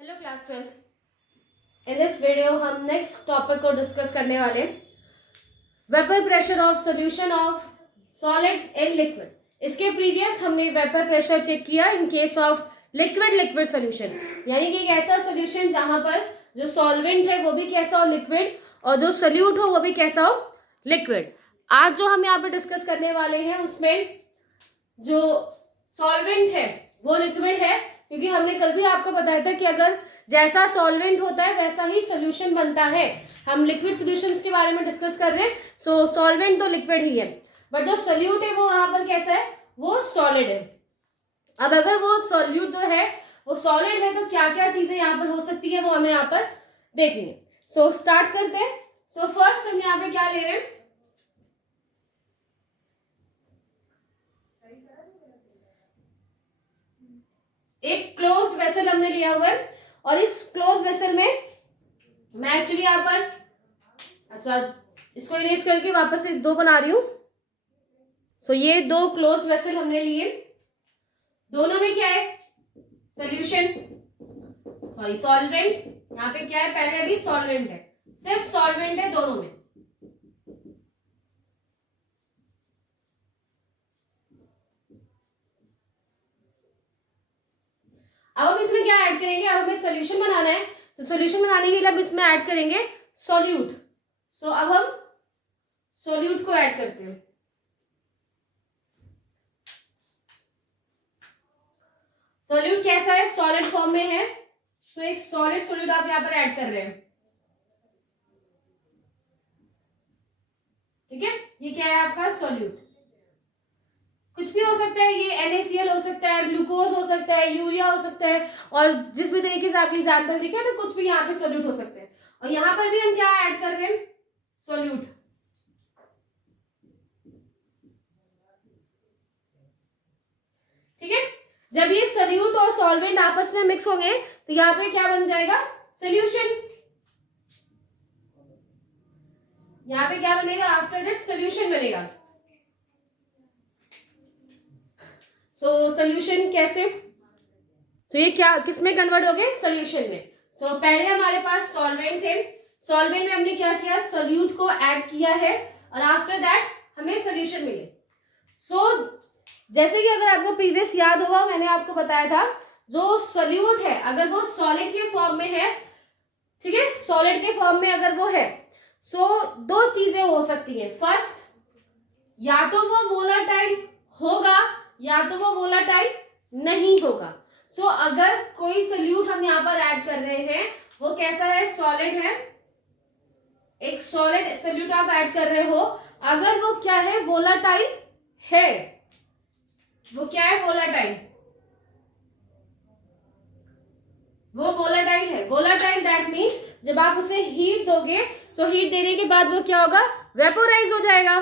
Hello class 12। In this video हम next topic को discuss करने वाले vapour pressure of solution of solids in liquid. इसके previous हमने वेपर प्रेशर चेक किया in case of liquid liquid solution, यानी कि एक ऐसा सॉल्यूशन जहां पर जो सॉल्वेंट है वो भी कैसा हो लिक्विड और जो सोल्यूट हो वो भी कैसा हो लिक्विड। आज जो हम यहाँ पे डिस्कस करने वाले हैं उसमें जो सॉल्वेंट है वो लिक्विड है, क्योंकि हमने कल भी आपको बताया था कि अगर जैसा सॉल्वेंट होता है वैसा ही सोल्यूशन बनता है। हम लिक्विड सॉल्यूशंस के बारे में डिस्कस कर रहे हैं। सो सॉल्वेंट तो लिक्विड ही है, बट जो सोल्यूट है वो यहाँ पर कैसा है, वो सॉलिड है। अब अगर वो सोल्यूट जो है वो सॉलिड है तो क्या क्या चीजें यहाँ पर हो सकती है वो हमें यहाँ पर देखेंगे। सो स्टार्ट करते हैं। सो फर्स्ट हम यहाँ पे क्या ले रहे हैं, एक क्लोज्ड वेसल हमने लिया हुआ है और इस क्लोज वेसल में मैं एक्चुअली यहाँ पर इसको इरेज करके वापस से दो बना रही हूं। सो ये दो क्लोज वेसल हमने लिए, दोनों में क्या है सोल्यूशन, सॉल्वेंट। यहाँ पे क्या है, पहले अभी सॉल्वेंट है, सिर्फ सॉल्वेंट है दोनों में। अब हम इसमें क्या ऐड करेंगे, अब हमें सोल्यूशन बनाना है, तो सोल्यूशन बनाने के लिए हम इसमें ऐड करेंगे सोल्यूट। सो अब हम सोल्यूट को ऐड करते हैं। सोल्यूट कैसा है, सॉलिड फॉर्म में है। सो एक सॉलिड सोल्यूट आप यहाँ पर ऐड कर रहे हैं, ठीक है। ये क्या है आपका सोल्यूट, कुछ भी हो सकता है, ये NaCl हो सकता है, ग्लूकोज हो सकता है, यूरिया हो सकता है, और जिस भी तरीके से आप एग्जाम्पल दिखे तो कुछ भी यहाँ पे सोल्यूट हो सकते हैं। और यहाँ पर भी हम क्या ऐड कर रहे हैं, सोल्यूट। ठीक है, जब ये सोल्यूट और सॉल्वेंट आपस में मिक्स होंगे तो यहाँ पे क्या बन जाएगा, सोल्यूशन। यहाँ पे क्या बनेगा, आफ्टर दैट सोल्यूशन बनेगा। सो सोल्यूशन कैसे, तो ये क्या किसमें कन्वर्ट हो गए, सोल्यूशन में। सो पहले हमारे पास सॉल्वेंट थे, सॉल्वेंट में हमने क्या किया, सोल्यूट को ऐड किया है और आफ्टर दैट हमें सोल्यूशन मिले। सो जैसे कि अगर आपको प्रीवियस याद होगा, मैंने आपको बताया था जो सोल्यूट है अगर वो सॉलिड के फॉर्म में है, ठीक है, सॉलिड के फॉर्म में अगर वो है, सो दो चीजें हो सकती है। फर्स्ट, या तो वो वोलाटाइल होगा या तो वो वोलाटाइल नहीं होगा। सो अगर कोई सोल्यूट हम यहाँ पर ऐड कर रहे हैं वो कैसा है, सॉलिड है, एक सॉलिड सोल्यूट आप ऐड कर रहे हो, अगर वो क्या है, वोलाटाइल है, वो क्या है, वोलाटाइल, वो वोलाटाइल है। वोलाटाइल दैट मीन्स जब आप उसे हीट दोगे तो हीट देने के बाद वो क्या होगा, वेपोराइज हो जाएगा।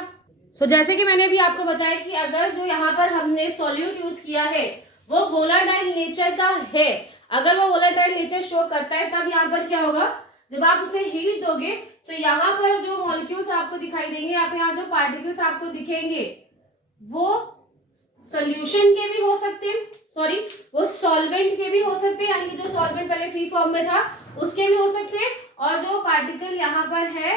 सो जैसे कि मैंने भी आपको बताया कि अगर जो यहाँ पर हमने सॉल्यूट यूज किया है वो वोलाटाइल नेचर का है, अगर वो वोलाटाइल नेचर शो करता है तब यहाँ पर क्या होगा, जब आप उसे हीट दोगे तो यहाँ पर जो मॉलिक्यूल्स आपको दिखाई देंगे, यहाँ जो पार्टिकल्स आपको दिखेंगे वो सोल्यूशन के भी हो सकते हैं, सॉरी वो सॉल्वेंट के भी हो सकते हैं, यानी कि जो सॉल्वेंट पहले फ्री फॉर्म में था उसके भी हो सकते हैं, और जो पार्टिकल यहाँ पर है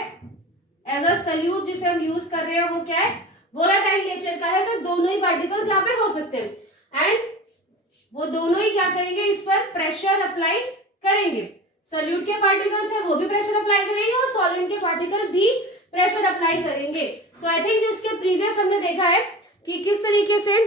एज अ सोल्यूट जिसे हम यूज कर रहे हैं वो क्या है, वोलाटाइल नेचर का है, तो दोनों ही पार्टिकल्स यहाँ पे हो सकते हैं। एंड वो दोनों ही क्या करेंगे, इस पर प्रेशर अप्लाई करेंगे। सोल्यूट के पार्टिकल्स है वो भी प्रेशर अप्लाई करेंगे और सॉल्वेंट के पार्टिकल भी प्रेशर अप्लाई करेंगे। सो आई थिंक उसके प्रीवियस हमने देखा है कि किस तरीके से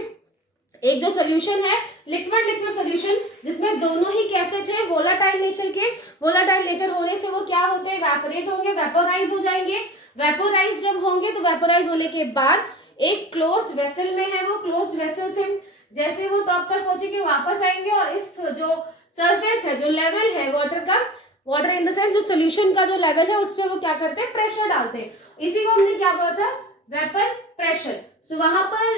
एक जो सोल्यूशन है लिक्विड लिक्विड सोल्यूशन जिसमें दोनों ही कैसे थे, वोलाटाइल नेचर के, वोलाटाइल नेचर होने से वो क्या होते हैं, वेपोरेट होंगे, वेपोराइज हो जाएंगे। वेपोराइज जब होंगे तो वेपोराइज होने के बाद एक क्लोज्ड वेसल में है, वो क्लोज्ड वेसल से जैसे वो टॉप तक पहुंचेंगे वापस आएंगे और इस जो सरफेस है, जो लेवल है वाटर का, वाटर इन द सेंस जो सोल्यूशन का जो लेवल है उस पर वो क्या करते हैं, प्रेशर डालते हैं। इसी को हमने क्या बोला था, वेपर प्रेशर। सो वहां पर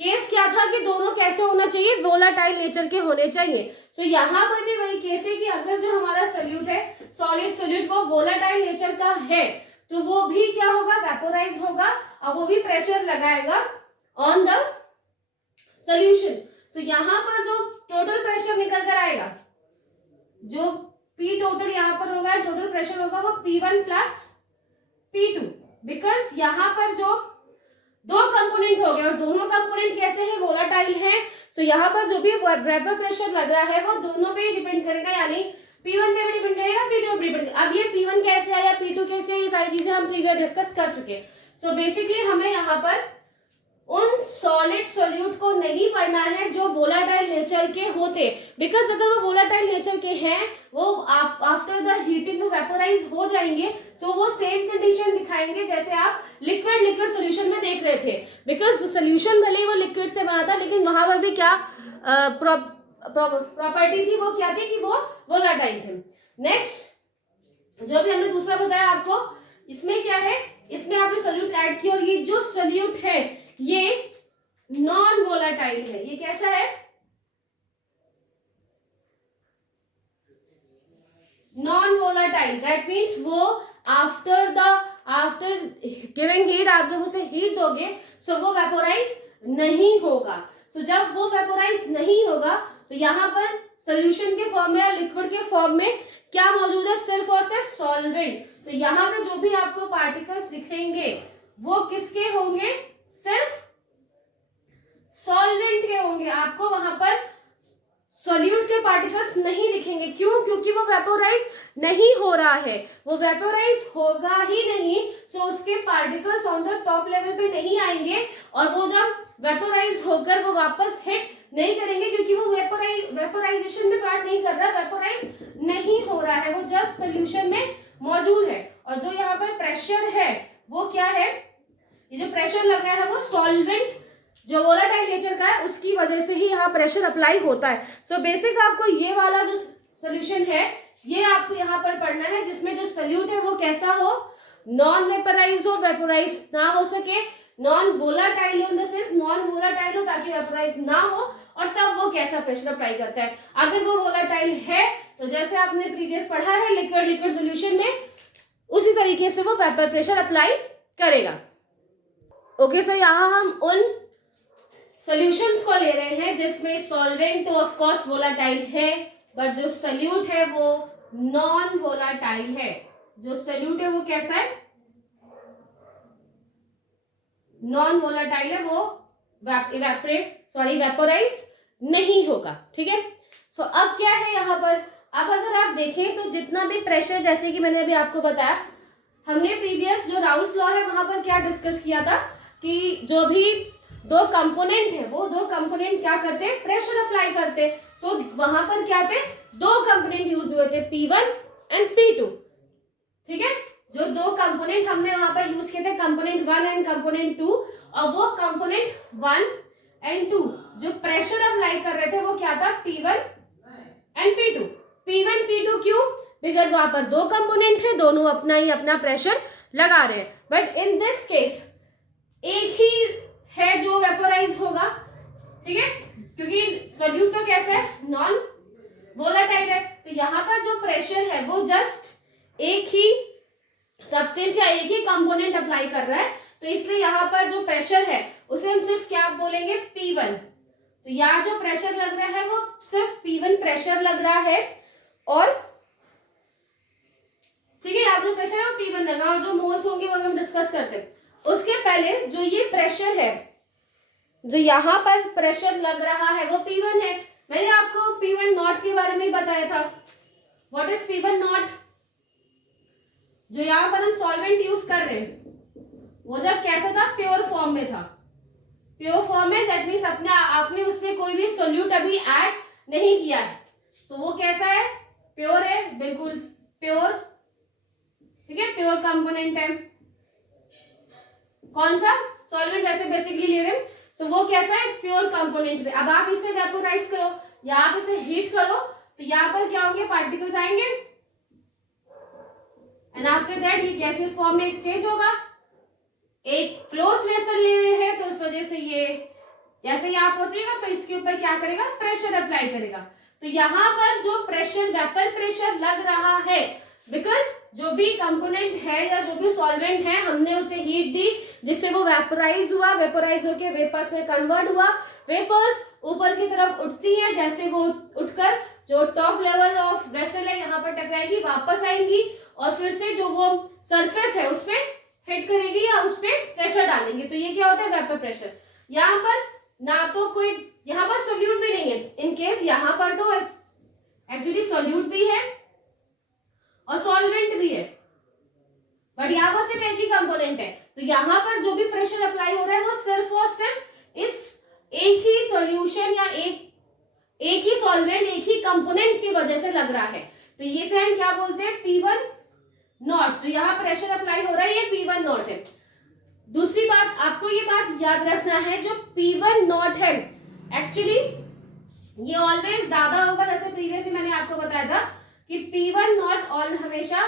केस क्या था कि दोनों कैसे होना चाहिए, वोलाटाइल नेचर के होने चाहिए। सो यहाँ पर भी वही केस है कि अगर जो हमारा सोल्यूट है, सॉलिड सोल्यूट, वो वोलाटाइल नेचर का है तो वो भी क्या होगा, वेपोराइज होगा और वो भी प्रेशर लगाएगा ऑन द सोल्यूशन। सो यहाँ पर जो टोटल प्रेशर निकल कर आएगा जो P टोटल यहाँ पर होगा, टोटल प्रेशर होगा वो P1 प्लस P2, बिकॉज यहाँ पर जो दो कंपोनेंट हो गए और दोनों कंपोनेंट कैसे हैं, वोलाटाइल हैं। सो यहाँ पर जो भी वेपर प्रेशर लग रहा है वो दोनों पे ही डिपेंड करेगा, यानी P1 पे भी डिपेंड करेगा, P2 पे भी डिपेंड। अब ये P1 कैसे आया, P2 कैसे आया, ये सारी चीजें हम प्रीवियस डिस्कस कर चुके हैं। सो बेसिकली हमें यहाँ पर उन सॉलिड सोल्यूट को नहीं पढ़ना है जो वोलाटाइल नेचर के होते, बिकॉज अगर वो वोलाटाइल नेचर के हैं वो आफ्टर द हीटिंग वो वेपोराइज हो जाएंगे, तो वो सेम कंडीशन दिखाएंगे जैसे आप लिक्विड सॉल्यूशन में देख रहे थे, बिकॉज सॉल्यूशन भले ही वो लिक्विड से बना था लेकिन वहां पर भी क्या प्रॉपर्टी थी, वो क्या थी कि वो वोलाटाइल थे। नेक्स्ट जो भी हमने दूसरा बताया आपको, इसमें क्या है, इसमें आपने सोल्यूट ऐड किया और ये जो सोल्यूट है ये नॉन वोलाटाइल है। ये कैसा है, नॉन वोलाटाइल, दैट मीन्स वो आफ्टर गिविंग हीट आप जब उसे हीट दोगे सो वो वेपोराइज नहीं होगा। तो जब वो वेपोराइज नहीं होगा तो यहाँ पर सोल्यूशन के फॉर्म में या लिक्विड के फॉर्म में क्या मौजूद है, सिर्फ और सिर्फ सॉल्वेंट। तो यहाँ पे जो भी आपको पार्टिकल्स दिखेंगे वो किसके होंगे, सिर्फ सॉल्वेंट के होंगे, आपको वहां पर सॉल्यूट के पार्टिकल्स नहीं दिखेंगे। क्यों, क्योंकि वो वेपोराइज नहीं हो रहा है, वो वेपोराइज होगा ही नहीं, सो उसके particles on the top level पे नहीं आएंगे और वो जब वेपोराइज होकर वो वापस हिट नहीं करेंगे, क्योंकि वो वेपोराइजेशन में पार्ट नहीं कर रहा, वेपोराइज नहीं हो रहा है, वो जस्ट सोल्यूशन में मौजूद है। और जो यहाँ पर प्रेशर है वो क्या है, ये जो प्रेशर लग रहा है वो सॉल्वेंट जो वोलाटाइल नेचर का है उसकी वजह से ही यहाँ प्रेशर अप्लाई होता है। सो बेसिक आपको ये वाला जो सोल्यूशन है ये आपको यहाँ पर पढ़ना है, जिसमें जो सोल्यूट है वो कैसा हो, नॉन वेपोराइज हो, वेपोराइज ना हो सके, नॉन वोलाटाइल हो, in the sense non volatile हो ताकि वेपोराइज ना हो, और तब वो कैसा प्रेशर अप्लाई करता है। अगर वो वोलाटाइल है तो जैसे आपने प्रीवियस पढ़ा है लिक्विड सोल्यूशन में, उसी तरीके से वो वेपर प्रेशर अप्लाई करेगा। ओके, सो यहाँ हम उन सॉल्यूशंस को ले रहे हैं जिसमें सॉल्वेंट तो ऑफ कोर्स वोलाटाइल है, बट जो सोल्यूट है वो नॉन वोलाटाइल है। जो सोल्यूट है वो कैसा है, नॉन वोलाटाइल है, वो वेपोराइज नहीं होगा। ठीक है, सो अब क्या है यहाँ पर, अब अगर आप देखें तो जितना भी प्रेशर, जैसे कि मैंने अभी आपको बताया, हमने प्रीवियस जो राउल्स लॉ है वहां पर क्या डिस्कस किया था कि जो भी दो कंपोनेंट है वो दो कंपोनेंट क्या करते, प्रेशर अप्लाई करते। सो वहां पर क्या थे, दो कंपोनेंट यूज हुए थे, P1 एंड P2। ठीक है, जो दो कंपोनेंट हमने वहां पर यूज किए थे, कंपोनेंट 1 एंड कंपोनेंट 2, और वो कंपोनेंट 1 एंड 2 जो प्रेशर अप्लाई कर रहे थे वो क्या था, P1 and P2। P1 P2 क्यों, बिकॉज वहां पर दो कंपोनेंट है, दोनों अपना ही अपना प्रेशर लगा रहे हैं। बट इन दिस केस एक ही है जो वेपोराइज होगा। ठीक है, क्योंकि सोल्यूट तो कैसा है, नॉन वोलाटाइल है, तो यहाँ पर जो प्रेशर है वो जस्ट एक ही सब्सटेंस या एक ही कंपोनेंट अप्लाई कर रहा है, तो इसलिए यहाँ पर जो प्रेशर है उसे हम सिर्फ क्या बोलेंगे, P1। तो यहाँ जो प्रेशर लग रहा है वो सिर्फ P1 प्रेशर लग रहा है, और ठीक है, यहाँ जो प्रेशर है वो P1 लगा, और जो मोल्स होंगे वो हम डिस्कस करते हैं। उसके पहले जो ये प्रेशर है, जो यहाँ पर प्रेशर लग रहा है वो P1 है। मैंने आपको P1 नॉट के बारे में बताया था। व्हाट इज P1 नॉट, जो यहाँ पर हम सॉल्वेंट यूज कर रहे हैं वो जब कैसा था, प्योर फॉर्म में था। प्योर फॉर्म में दैट मीन्स आपने उसमें कोई भी सोल्यूट अभी ऐड नहीं किया है, तो वो कैसा है, प्योर है, बिल्कुल प्योर। ठीक है, प्योर कंपोनेंट है। कौन सा सॉल्वेंट वैसे बेसिकली ले रहे हैं, सो वो कैसा है, प्योर कंपोनेंट में। अब आप इसे वेपोराइज करो या आप इसे हीट करो तो यहाँ पर क्या होंगे, पार्टिकल्स आएंगे, एंड आफ्टर दैट ये गैसियस फॉर्म में एक्सचेंज होगा। एक क्लोज वेसल ले रहे हैं तो उस वजह से ये जैसे यहाँ पहुंचेगा तो इसके ऊपर क्या करेगा, प्रेशर अप्लाई करेगा। तो यहाँ पर जो प्रेशर, वेपर प्रेशर लग रहा है, बिकॉज जो भी कंपोनेंट है या जो भी सॉल्वेंट है हमने उसे हीट दी जिससे वो वेपोराइज हुआ, वेपोराइज होकर वेपर्स में कन्वर्ट हुआ। वेपर्स ऊपर की तरफ उठती है, जैसे वो उठकर जो टॉप लेवल ऑफ वेसल वहां पर टकराएगी, वापस आएंगी और फिर से जो वो सरफेस है उस पे हिट करेगी या उस पे प्रेशर डालेंगे, तो ये क्या होता है वेपर प्रेशर। यहाँ पर ना तो कोई, यहाँ पर सोल्यूट भी नहीं है, इन केस यहाँ पर तो एक्चुअली सोल्यूट भी है और सॉल्वेंट भी है, बट यहाँ पर सिर्फ एक ही कंपोनेंट है, तो यहाँ पर जो भी प्रेशर अप्लाई हो रहा है वो सिर्फ और सिर्फ इस एक ही सॉल्यूशन या एक ही सॉल्वेंट, एक ही कंपोनेंट की वजह से लग रहा है। तो ये से हम क्या बोलते हैं, P1 नॉट। जो यहाँ प्रेशर अप्लाई हो रहा है ये P1 नॉट है। दूसरी बात, आपको ये बात याद रखना है, जो P1 नॉट है एक्चुअली ये ऑलवेज ज्यादा होगा, जैसे प्रीवियसली मैंने आपको बताया था कि P1 नॉट और हमेशा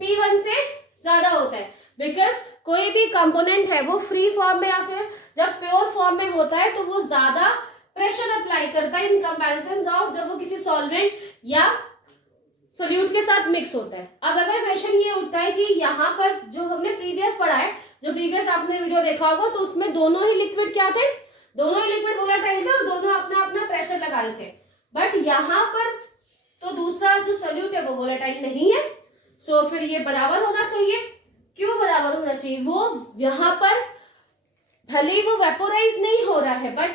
P1 से ज्यादा होता है, बिकॉज कोई भी कंपोनेंट है वो फ्री फॉर्म में या फिर जब प्योर फॉर्म में होता है तो वो ज्यादा प्रेशर अप्लाई करता है इन कंपैरिजन ऑफ जब वो किसी सॉल्वेंट या सोल्यूट के साथ मिक्स होता है। अब अगर क्वेश्चन ये उठता है कि यहाँ पर जो हमने प्रीवियस पढ़ा है, जो प्रीवियस आपने वीडियो देखा होगा, तो उसमें दोनों ही लिक्विड क्या थे, दोनों ही लिक्विड वोलेटाइल थे और दोनों अपना अपना प्रेशर लगा रहे थे, बट यहाँ पर तो दूसरा जो सोल्यूट है वो वोलेटाइल नहीं है, सो फिर ये बराबर होना चाहिए। क्यों बराबर होना चाहिए, वो यहाँ पर भले ही वो वेपोराइज नहीं हो रहा है but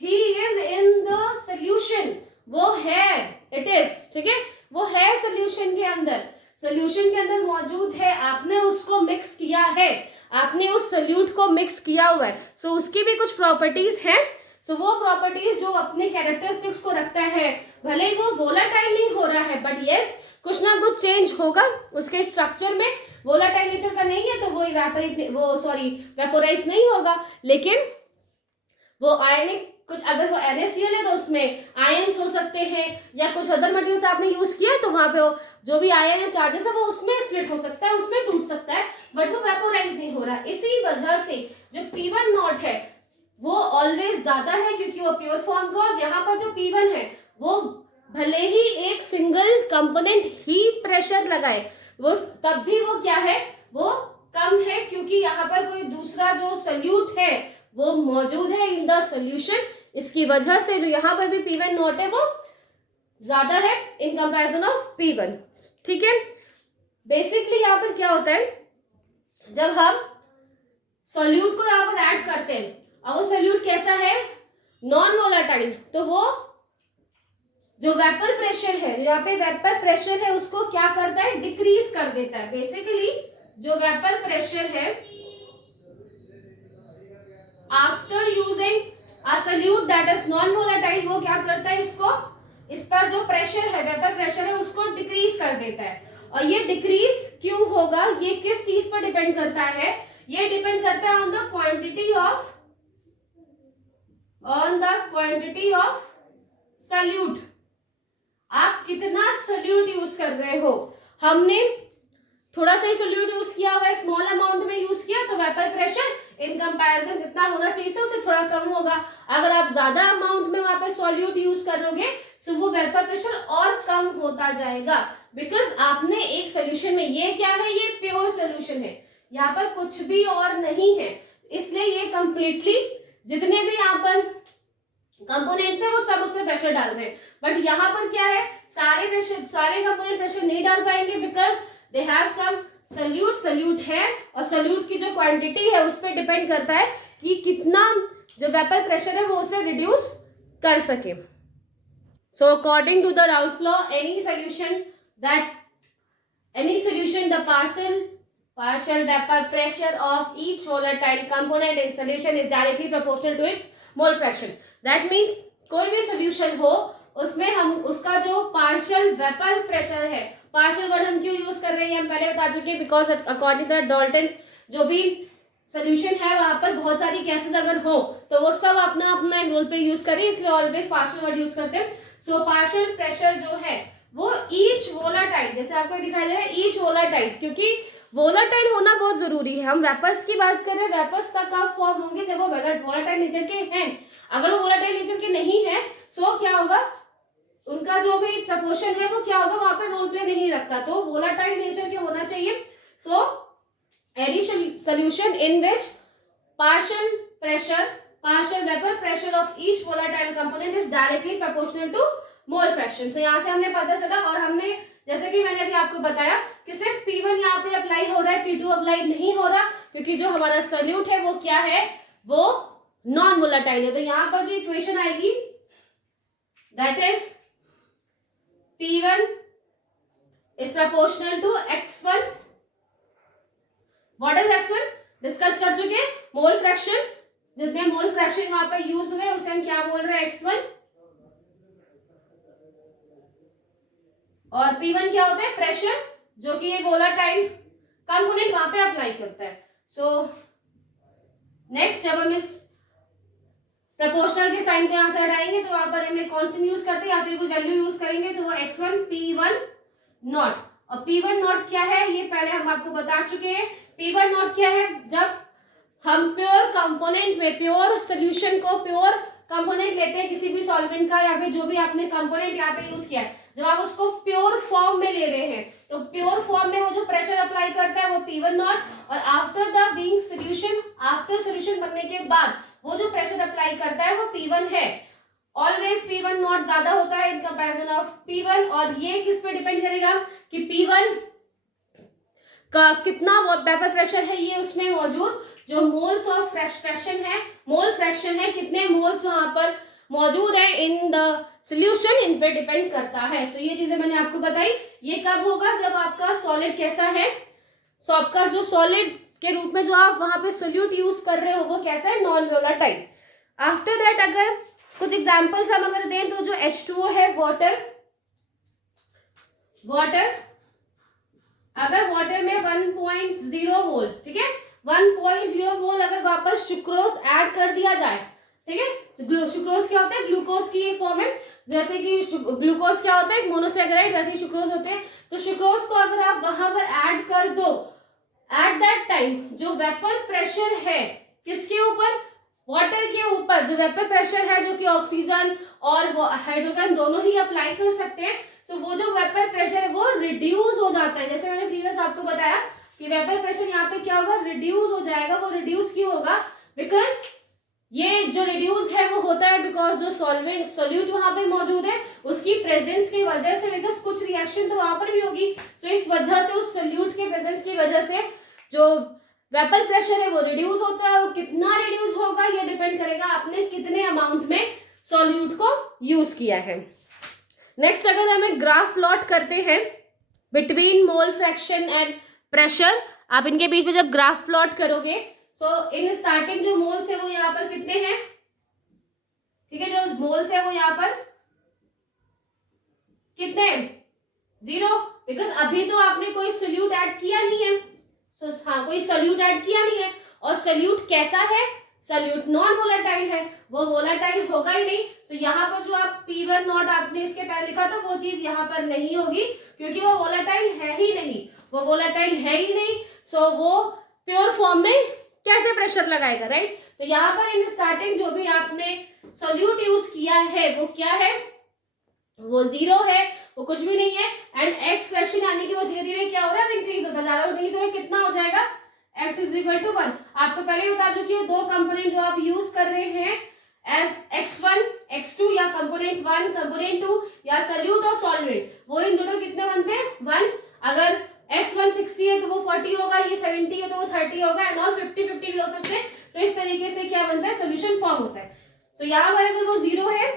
he is in the solution, वो है, इट इज, ठीक है, वो है सोल्यूशन के अंदर, सोल्यूशन के अंदर मौजूद है, आपने उसको मिक्स किया है, आपने उस सोल्यूट को मिक्स किया हुआ है, सो उसकी भी कुछ प्रॉपर्टीज हैं, सो वो प्रॉपर्टीज जो अपने कैरेक्टरिस्टिक्स को रखता है, भले ही वो वोलेटाइल नहीं हो रहा है बट यस कुछ ना कुछ चेंज होगा उसके स्ट्रक्चर में, वोलेटाइल नेचर का नहीं है तो वो इवेपोरेट, वो सॉरी वेपोराइज नहीं होगा, लेकिन वो आयनिक कुछ, अगर वो NaCl है तो उसमें आयंस हो सकते हैं, या कुछ अदर मटेरियल्स आपने यूज किया है तो वहां पे जो भी आयन या चार्जेस है वो उसमें स्प्लिट हो सकता है, उसमें टूट सकता है, बट वो वेपोराइज नहीं हो रहा। इसी वजह से जो P1 नॉट है वो ऑलवेज ज्यादा है क्योंकि वो प्योर फॉर्म का, और यहाँ पर जो P1 है वो भले ही एक सिंगल कंपोनेंट ही प्रेशर लगाए वो तब भी वो क्या है, वो कम है, क्योंकि यहाँ पर कोई दूसरा जो सोल्यूट है वो मौजूद है इन द सोल्यूशन, इसकी वजह से जो यहाँ पर भी P1 नॉट है वो ज्यादा है इन कंपैरिजन ऑफ P1, ठीक है। बेसिकली यहाँ पर क्या होता है, जब हम सोल्यूट को यहाँ पर ऐड करते हैं और वो सोल्यूट कैसा है, नॉन वोलेटाइल, तो वो जो वेपर प्रेशर है, यहाँ पे वेपर प्रेशर है उसको क्या करता है, डिक्रीज कर देता है। बेसिकली जो वेपर प्रेशर है after using a solute that is non volatile, वो क्या करता है, इसको, इस पर जो प्रेशर है, वेपर प्रेशर है, उसको डिक्रीज कर देता है। और ये डिक्रीज क्यों होगा, ये किस चीज पर डिपेंड करता है, ये डिपेंड करता है on the quantity of solute, आप कितना सोल्यूट यूज कर रहे हो। हमने थोड़ा सा ही सोल्यूट यूज किया हुआ है, स्मॉल अमाउंट में यूज किया, तो वेपर प्रेशर इन कंपैरिजन जितना होना चाहिए उससे थोड़ा कम होगा। अगर आप ज्यादा अमाउंट में वहां पे सोल्यूट यूज करोगे तो वो वेपर प्रेशर और कम होता जाएगा, बिकॉज आपने एक सोल्यूशन में, ये क्या है, ये प्योर सोल्यूशन है, यहाँ पर कुछ भी और नहीं है, इसलिए ये कंप्लीटली जितने भी यहाँ पर कंपोनेंट्स है वो सब उसमें प्रेशर डाल रहे हैं, बट यहाँ पर क्या है, सारे कंपोनेंट प्रेशर नहीं डाल पाएंगे because they have some solute है, और सोल्यूट की जो क्वांटिटी है उस पर डिपेंड करता है कि कितना जो वेपर प्रेशर है वो उसे रिड्यूस कर सके। So according to the Raoult's law, any solution the partial vapor pressure of each volatile component in solution is directly proportional to its mole fraction. That means कोई भी सोल्यूशन हो उसमें हम उसका जो पार्शियल वेपर प्रेशर है, partial word हम क्यों यूज कर रहे हैं हम पहले बता चुके हैं, बिकॉज अकॉर्डिंग टू डाल्टन्स जो भी सोल्यूशन है वहां पर बहुत सारी गैसेस अगर हो तो वो सब अपना अपना एक रोल पे यूज करें, इसलिए ऑलवेज पार्शियल वर्ड यूज करते हैं। सो पार्शियल प्रेशर जो है वो ईच वोलाटाइल, जैसे आपको दिखाई दे रहा है ईच वोलाटाइल, क्योंकि वोलाटाइल होना बहुत जरूरी है। हम वेपर्स की बात कर रहे हैं, वेपर्स का कब फॉर्म होंगे जब वो वोलाटाइल नेचर के हैं, अगर वो वोलाटाइल नेचर के नहीं है सो क्या होगा, उनका जो भी प्रपोर्शन है वो क्या होगा, वहां पे रोल प्ले नहीं रखता, तो वोलाटाइल नेचर के होना चाहिए। So any solution in which partial vapor pressure of each volatile component is directly proportional to mole fraction। So यहाँ से हमने पता चला, और हमने जैसे कि मैंने अभी आपको बताया कि सिर्फ P1 यहाँ पे अप्लाई हो रहा है, P2 अप्लाई नहीं हो रहा, क्योंकि जो हमारा सोल्यूट है वो क्या है, वो नॉन वोलेटाइल है। तो यहाँ पर जो इक्वेशन आएगी that is P1 is proportional to X1। What is X1 discuss कर चुके, मोल फ्रैक्शन, जितने मोल फ्रैक्शन वहां पर यूज हुए उसे हम क्या बोल रहे हैं, X1। और P1 क्या होता है, प्रेशर, जो कि ये वोलेटाइल कंपोनेंट वहां पे अप्लाई करता है। सो नेक्स्ट जब हम इस प्रोपोर्शनल के साइन के यहां से हटाएंगे तो वहां पर हम एक कांस्टेंट यूज करते हैं या फिर कोई वैल्यू यूज करेंगे, तो वो X1 P1 नॉट। और P1 नॉट क्या है ये पहले हम आपको बता चुके हैं। P1 नॉट क्या है, जब हम प्योर कंपोनेंट में, प्योर सोल्यूशन को प्योर कंपोनेंट लेते हैं किसी भी सॉल्वेंट का या फिर जो भी आपने कंपोनेंट यहाँ पे यूज किया है, जब आप उसको प्योर फॉर्म में ले रहे हैं तो प्योर फॉर्म में वो जो प्रेशर अप्लाई करता है वो P1 नॉट, और after the being solution, after solution बनने के बाद वो जो प्रेशर अप्लाई करता है वो P1 है। ऑलवेज P1 नॉट ज्यादा होता है इन कंपैरिजन ऑफ P1, और ये किस पे डिपेंड करेगा कि P1 का कितना वेपर प्रेशर है ये उसमें मौजूद, जो मोल्स ऑफ फ्रैक्शन है, मोल फ्रैक्शन है, कितने मोल्स वहां पर मौजूद है इन द सॉल्यूशन, इन पे डिपेंड करता है। सो ये चीजें मैंने आपको बताई। ये कब होगा, जब आपका सॉलिड कैसा है, सो आपका जो सॉलिड के रूप में जो आप वहां पे सोल्यूट यूज कर रहे हो वो कैसा है, नॉन वोलेटाइल। आफ्टर दैट अगर कुछ एग्जांपल्स हम अगर दें तो जो H2O है, वाटर, अगर वाटर में 1.0 मोल, ठीक है, 1.0 मोल अगर वापस सुक्रोज ऐड कर दिया जाए, ठीक है, सुक्रोज क्या होता है, ग्लूकोज की एक फॉर्म है, जैसे कि ग्लूकोज क्या होता है, मोनोसैकेराइड, जैसे सुक्रोज होते हैं, तो सुक्रोज को अगर आप वहां पर ऐड कर दो, एट दैट टाइम जो वेपर प्रेशर है किसके ऊपर, वाटर के ऊपर, जो वेपर प्रेशर है जो कि ऑक्सीजन और हाइड्रोजन दोनों ही अप्लाई कर सकते हैं, तो वो जो वेपर प्रेशर है वो रिड्यूस हो जाता है। जैसे मैंने प्रीवियस आपको बताया कि वेपर प्रेशर यहाँ पे क्या होगा, रिड्यूस हो जाएगा। वो रिड्यूस क्यों होगा, बिकॉज ये जो रिड्यूस है वो होता है बिकॉज जो सॉल्वेंट सोल्यूट वहां पे मौजूद है उसकी प्रेजेंस की वजह से, बिकॉज कुछ रिएक्शन तो वहां पर भी होगी, तो इस वजह से उस सोल्यूट के प्रेजेंस की वजह से जो वेपर प्रेशर है वो रिड्यूस होता है। और कितना रिड्यूस होगा ये डिपेंड करेगा आपने कितने अमाउंट में सॉल्यूट को यूज किया है। नेक्स्ट अगर हमें ग्राफ प्लॉट करते हैं between mole fraction and pressure, आप इनके बीच में जब ग्राफ प्लॉट करोगे, सो इन स्टार्टिंग जो मोल्स है वो यहाँ पर कितने हैं, ठीक है, जो मोल्स है वो यहाँ पर कितने, 0, बिकॉज अभी तो आपने कोई सोल्यूट ऐड किया नहीं है। हाँ, कोई सोल्यूट ऐड किया नहीं है, और सोल्यूट कैसा है, सोल्यूट नॉन वोलेटाइल है, वो वोलेटाइल होगा ही नहीं। तो यहाँ पर जो आप P1 नॉट आपने इसके पहले लिखा था वो चीज यहाँ पर नहीं होगी, क्योंकि वो वोलेटाइल है ही नहीं, वो वोलेटाइल है ही नहीं। सो वो प्योर फॉर्म में कैसे प्रेशर लगाएगा, राइट। तो यहाँ पर इन स्टार्टिंग जो भी आपने सोल्यूट यूज किया है वो क्या है, वो 0 है, वो कुछ भी नहीं है। एंड एक्स फ्रैक्शन यानी कि वो धीरे धीरे क्या हो रहा है, इंक्रीज होता जा रहा है। इंक्रीज होकर कितना हो जाएगा, x इज इक्वल टू 1। आपको पहले ही बता चुकी हूँ, दो कंपोनेंट जो आप यूज कर रहे हैं एज x1 x2 या कंपोनेंट 1 कंपोनेंट 2 या सोल्यूट और सॉल्वेंट, वो इन टोटल कितने बनते हैं, 1। अगर x1 60 है तो वो 40 होगा, ये 70 है तो वो 30 होगा, एंड ऑल 50-50 भी हो सकते हैं। तो इस तरीके से क्या बनता है, सोल्यूशन फॉर्म होता है। सो यहाँ पर अगर वो 0 है,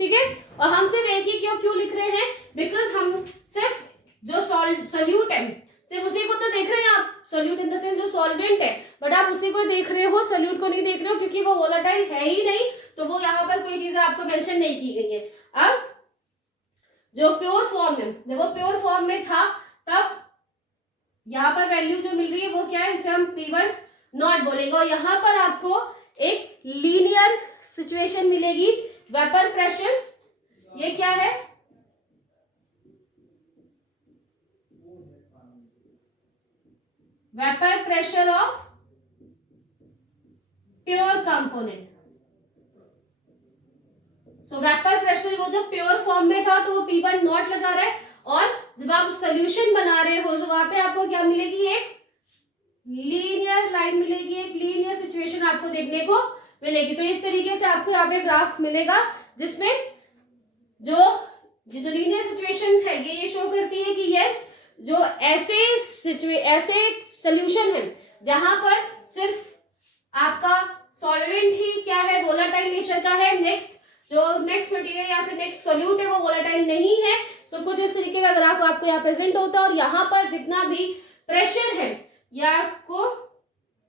ठीक है, और हम सिर्फ एक ही क्यों लिख रहे हैं, बिकॉज हम सिर्फ जो सोल्यूट है सिर्फ उसी को तो देख रहे हैं आप, सोल्यूट इन द सेंस जो सॉल्वेंट है, बट आप उसी को देख रहे हो, सोल्यूट को नहीं देख रहे हो, क्योंकि वो वोलेटाइल है ही नहीं, तो वो यहाँ पर कोई चीज आपको मेंशन नहीं की गई है। अब जो प्योर फॉर्म में, जब वो प्योर फॉर्म में था तब यहाँ पर वैल्यू जो मिल रही है वो क्या है, इसे हम P1 नॉट बोलेंगे। और यहाँ पर आपको एक लीनियर सिचुएशन मिलेगी, वेपर प्रेशर, ये क्या है, vapour pressure of pure component. So vapour pressure वो जब प्योर फॉर्म में था तो वो P1 नॉट लगा रहा है, और जब आप सोल्यूशन बना रहे हो तो वहां पे आपको क्या मिलेगी, एक लीनियर लाइन मिलेगी, एक लीनियर सिचुएशन आपको देखने को मिलेगी। तो इस तरीके से आपको यहाँ पे ग्राफ मिलेगा जिसमें जो लीनियर सिचुएशन है ये शो करती है कि ऐसे सोल्यूशन है जहां पर सिर्फ आपका सॉल्वेंट ही क्या है, वोलेटाइल नेचर का है, नेक्स्ट मटेरियल या फिर नेक्स्ट सोल्यूट है वो वोलेटाइल नहीं है। सो कुछ इस तरीके का ग्राफ आपको यहाँ प्रेजेंट होता है और यहाँ पर जितना भी प्रेशर है या आपको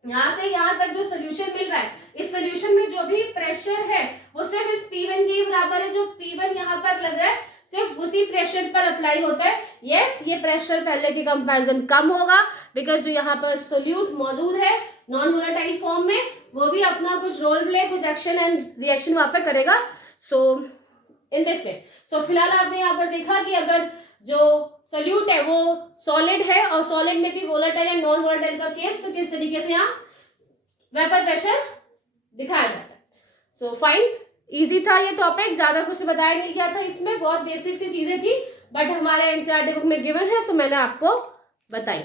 यहाँ से यहाँ तक जो सोल्यूशन मिल रहा है, इस सोल्यूशन में जो भी प्रेशर है वो सिर्फ इस P1 के बराबर है। जो P1 यहाँ पर लग रहा है सिर्फ उसी प्रेशर पर अप्लाई होता है। यस, ये प्रेशर पहले के कंपैरिजन कम होगा बिकॉज जो यहाँ पर सोल्यूट मौजूद है नॉन वोलेटाइल फॉर्म में वो भी अपना कुछ रोल प्ले, कुछ एक्शन एंड रिएक्शन वहां पर करेगा। सो इन दिस वे, सो फिलहाल आपने यहाँ पर देखा कि अगर जो सोल्यूट है वो सॉलिड है और सॉलिड में भी वोलेटाइल एंड नॉन वोलेटाइल का केस, तो किस तरीके से यहाँ वेपर प्रेशर दिखाया जाता है। सो फाइन, इजी था ये टॉपिक, ज्यादा कुछ बताया नहीं गया था इसमें, बहुत बेसिक सी चीजें थी बट हमारे एनसीईआरटी बुक में गिवन है, सो मैंने आपको बताई।